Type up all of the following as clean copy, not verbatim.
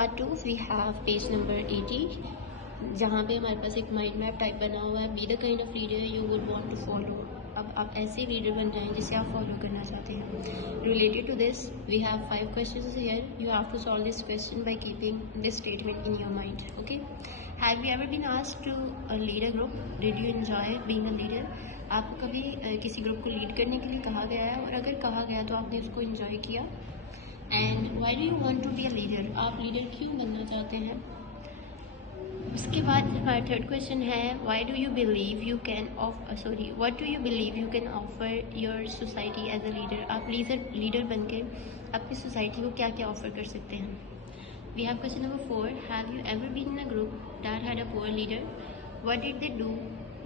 Part 2 we have page number 80 जहाँ पे हमारे पास एक माइंड मैप टाइप बना हुआ है। Be the kind of reader you would want to follow. अब आप ऐसे रीडर बन जाएं जिसे आप फॉलो करना चाहते हैं। Related to this we have 5 questions here. You have to solve this question by keeping this statement in your mind. Okay, have you ever been asked to lead a group? Did you enjoy being a leader? आपको कभी किसी group को lead करने के लिए कहा गया है, और अगर कहा गया तो आपने उसको एंजॉय किया? And why do you want to be a leader? आप लीडर क्यों बनना चाहते हैं? उसके बाद हमारा थर्ड क्वेश्चन है what do you believe you can offer your society as a leader? आप लीडर बनकर अपनी सोसाइटी को क्या क्या ऑफर कर सकते हैं? We have question number 4, have you ever been in a group that had a poor leader? What did they do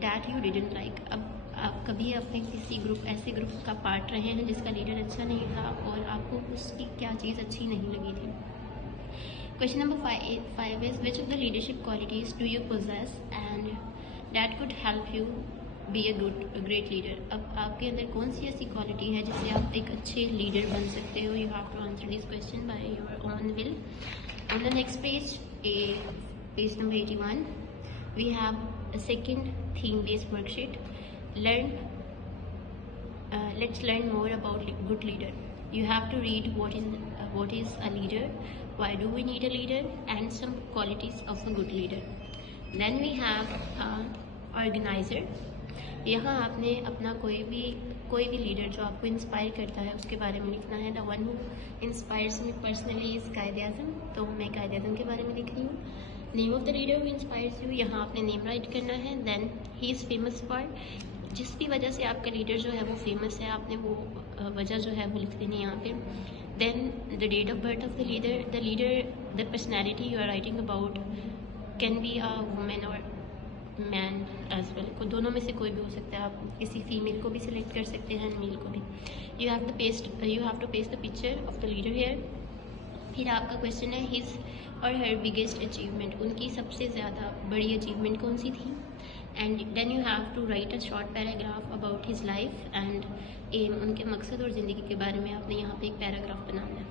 that you didn't like? अब आप कभी अपने किसी ऐसे ग्रुप का पार्ट रहे हैं जिसका लीडर अच्छा नहीं था और आपको उसकी क्या चीज़ अच्छी नहीं लगी थी? Question number 5 is which of the leadership qualities do you possess and that could help you be a great leader? अब आपके अंदर कौन सी ऐसी क्वालिटी है जिससे आप एक अच्छे लीडर बन सकते हो? You have to answer this question by your own will. On the next page number 81 we have a second theme based worksheet. Let's learn more about good leader. You have to read what is a leader, why do we need a leader, and some qualities of a good leader. Then we have organizer. यहाँ आपने अपना कोई भी leader जो आपको inspire करता है उसके बारे में लिखना है। The one who inspires me personally is Quaid Azam, तो मैं कायद आज़म के बारे में लिख रही हूँ। Name of the leader who inspires you, यहाँ आपने नेम राइट करना है। Then he is famous for, जिस भी वजह से आपका लीडर जो है वो फेमस है, आपने वो वजह जो है वो लिख देनी है यहाँ पे। Then the date of birth of the leader, the personality you are writing about can be a women और मैन एज वेल, को दोनों में से कोई भी हो सकता है। आप किसी फीमेल को भी सिलेक्ट कर सकते हैं, मेल को भी। You have to paste the picture of the leader here. फिर आपका क्वेश्चन है हिज और हर बिगेस्ट अचीवमेंट, उनकी सबसे ज़्यादा बड़ी अचीवमेंट कौन सी थी? And then you have to write a short paragraph about his life and um, उनके मकसद और ज़िंदगी के बारे में आपने यहाँ पे एक पैराग्राफ बनाना है।